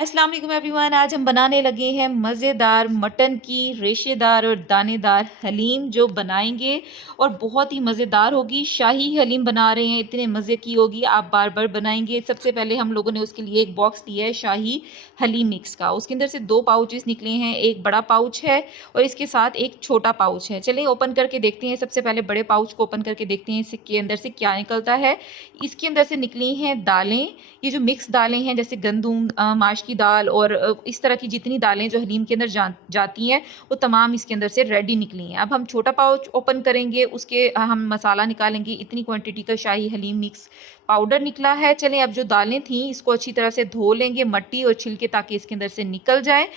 अस्सलाम वालेकुम एवरीवन। आज हम बनाने लगे हैं मज़ेदार मटन की रेशेदार और दानेदार हलीम जो बनाएंगे और बहुत ही मज़ेदार होगी। शाही हलीम बना रहे हैं, इतने मज़े की होगी, आप बार बार बनाएंगे। सबसे पहले हम लोगों ने उसके लिए एक बॉक्स लिया है शाही हलीम मिक्स का। उसके अंदर से 2 पाउचेस निकले हैं, एक बड़ा पाउच है और इसके साथ एक छोटा पाउच है। चलिए ओपन करके देखते हैं। सबसे पहले बड़े पाउच को ओपन करके देखते हैं इसके अंदर से क्या निकलता है। इसके अंदर से निकली हैं दालें। ये जो मिक्स दालें हैं जैसे गंदुम, माश की दाल और इस तरह की जितनी दालें जो हलीम के अंदर जाती हैं वो तमाम इसके अंदर से रेडी निकली हैं। अब हम छोटा पाउच ओपन करेंगे, उसके हम मसाला निकालेंगे। इतनी क्वांटिटी का शाही हलीम मिक्स पाउडर निकला है। चलें अब जो दालें थी इसको अच्छी तरह से धो लेंगे, मट्टी और छिलके ताकि इसके अंदर से निकल जाए।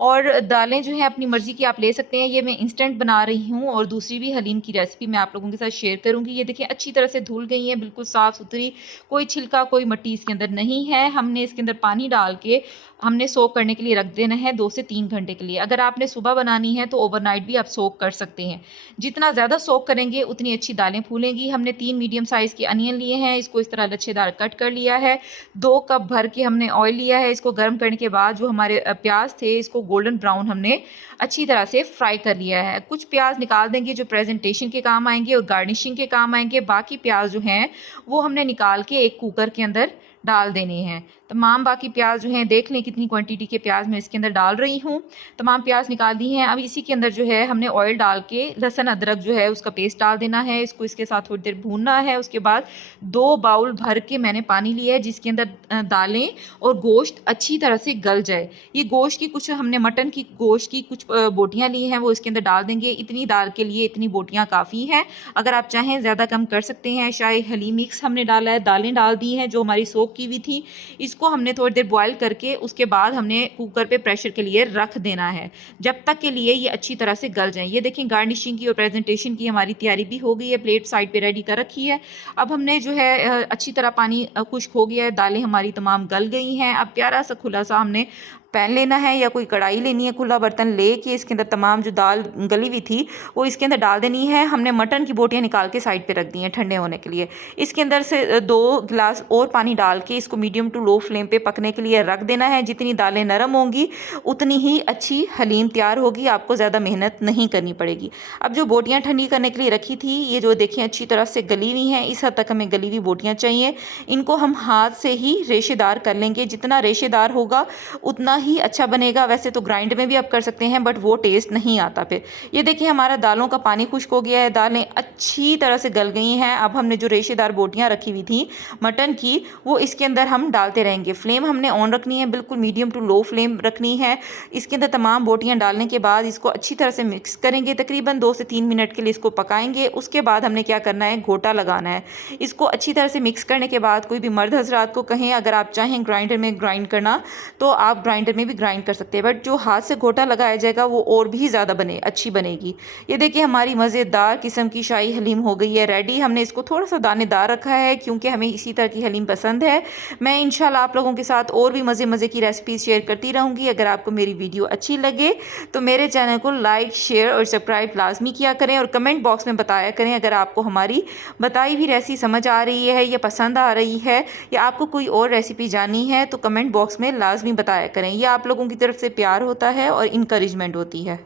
और दालें जो है अपनी मर्ज़ी की आप ले सकते हैं। ये मैं इंस्टेंट बना रही हूँ और दूसरी भी हलीम की रेसिपी मैं आप लोगों के साथ शेयर करूँगी। ये देखिए अच्छी तरह से धुल गई हैं, बिल्कुल साफ़ सुथरी, कोई छिलका कोई मट्टी इसके अंदर नहीं है। हमने इसके अंदर पानी डाल के हमने सोक करने के लिए रख देना है 2 से 3 घंटे के लिए। अगर आपने सुबह बनानी है तो ओवरनाइट भी आप सोक कर सकते हैं। जितना ज़्यादा सोक करेंगे उतनी अच्छी दालें फूलेंगी। हमने 3 मीडियम साइज़ के अनियन लिए हैं, इसको इस तरह लच्छेदार कट कर लिया है। 2 कप भर के हमने ऑयल लिया है। इसको गर्म करने के बाद जो हमारे प्याज थे इसको गोल्डन ब्राउन हमने अच्छी तरह से फ्राई कर लिया है। कुछ प्याज निकाल देंगे जो प्रेजेंटेशन के काम आएंगे और गार्निशिंग के काम आएंगे। बाकी प्याज जो हैं वो हमने निकाल के एक कुकर के अंदर डाल देने हैं। तमाम बाकी प्याज जो हैं देख लें कितनी क्वांटिटी के प्याज मैं इसके अंदर डाल रही हूँ। तमाम प्याज निकाल दी हैं। अब इसी के अंदर जो है हमने ऑयल डाल के लहसुन अदरक जो है उसका पेस्ट डाल देना है। इसको इसके साथ थोड़ी देर भूनना है। उसके बाद 2 बाउल भर के मैंने पानी लिया है जिसके अंदर दालें और गोश्त अच्छी तरह से गल जाए। ये गोश्त की कुछ हमने मटन की गोश्त की कुछ बोटियाँ ली हैं वो इसके अंदर डाल देंगे। इतनी दाल के लिए इतनी बोटियाँ काफ़ी हैं। अगर आप चाहें ज़्यादा कम कर सकते हैं। शाही हलीम मिक्स हमने डाला है, दालें डाल दी हैं जो हमारी सोक की हुई थी। इसको हमने थोड़ी देर बॉयल करके उसके बाद हमने कुकर पे प्रेशर के लिए रख देना है जब तक के लिए ये अच्छी तरह से गल जाए। ये देखें गार्निशिंग की और प्रेजेंटेशन की हमारी तैयारी भी हो गई है। प्लेट साइड पे रेडी कर रखी है। अब हमने जो है अच्छी तरह पानी खुश्क हो गया है, दालें हमारी तमाम गल गई हैं। अब प्यारा सा खुला सा हमने पैन लेना है या कोई कढ़ाई लेनी है, खुला बर्तन लेके इसके अंदर तमाम जो दाल गली हुई थी वो इसके अंदर डाल देनी है। हमने मटन की बोटियाँ निकाल के साइड पे रख दी हैं ठंडे होने के लिए। इसके अंदर से 2 गिलास और पानी डाल के इसको मीडियम टू लो फ्लेम पे पकने के लिए रख देना है। जितनी दालें नरम होंगी उतनी ही अच्छी हलीम तैयार होगी, आपको ज़्यादा मेहनत नहीं करनी पड़ेगी। अब जो बोटियाँ ठंडी करने के लिए रखी थी ये जो देखें अच्छी तरह से गली हुई हैं, इस हद तक हमें गली हुई बोटियाँ चाहिए। इनको हम हाथ से ही रेशेदार कर लेंगे। जितना रेशेदार होगा उतना ही अच्छा बनेगा। वैसे तो ग्राइंड में भी आप कर सकते हैं बट वो टेस्ट नहीं आता फिर। ये देखिए हमारा दालों का पानी खुश्क हो गया है, दालें अच्छी तरह से गल गई हैं। अब हमने जो रेशेदार बोटियाँ रखी हुई थी मटन की वो इसके अंदर हम डालते रहेंगे। फ्लेम हमने ऑन रखनी है, बिल्कुल मीडियम टू लो फ्लेम रखनी है। इसके अंदर तमाम बोटियाँ डालने के बाद इसको अच्छी तरह से मिक्स करेंगे। तकरीबन 2 से 3 मिनट के लिए इसको पकाएंगे। उसके बाद हमने क्या करना है, घोटा लगाना है। इसको अच्छी तरह से मिक्स करने के बाद कोई भी मर्द हजरात को कहें अगर आप चाहें ग्राइंडर में ग्राइंड करना तो आप ग्राइंडर में भी ग्राइंड कर सकते हैं, बट जो हाथ से घोटा लगाया जाएगा वो और भी ज़्यादा अच्छी बनेगी। ये देखिए हमारी मज़ेदार किस्म की शाही हलीम हो गई है रेडी। हमने इसको थोड़ा सा दानेदार रखा है क्योंकि हमें इसी तरह की हलीम पसंद है। मैं इंशाल्लाह आप लोगों के साथ और भी मज़े मज़े की रेसिपीज़ शेयर करती रहूँगी। अगर आपको मेरी वीडियो अच्छी लगे तो मेरे चैनल को लाइक, शेयर और सब्सक्राइब लाजमी किया करें और कमेंट बॉक्स में बताया करें अगर आपको हमारी बताई हुई रेसिपी समझ आ रही है या पसंद आ रही है या आपको कोई और रेसिपी जाननी है तो कमेंट बॉक्स में लाजमी बताया करें। यह आप लोगों की तरफ से प्यार होता है और इनकरेजमेंट होती है।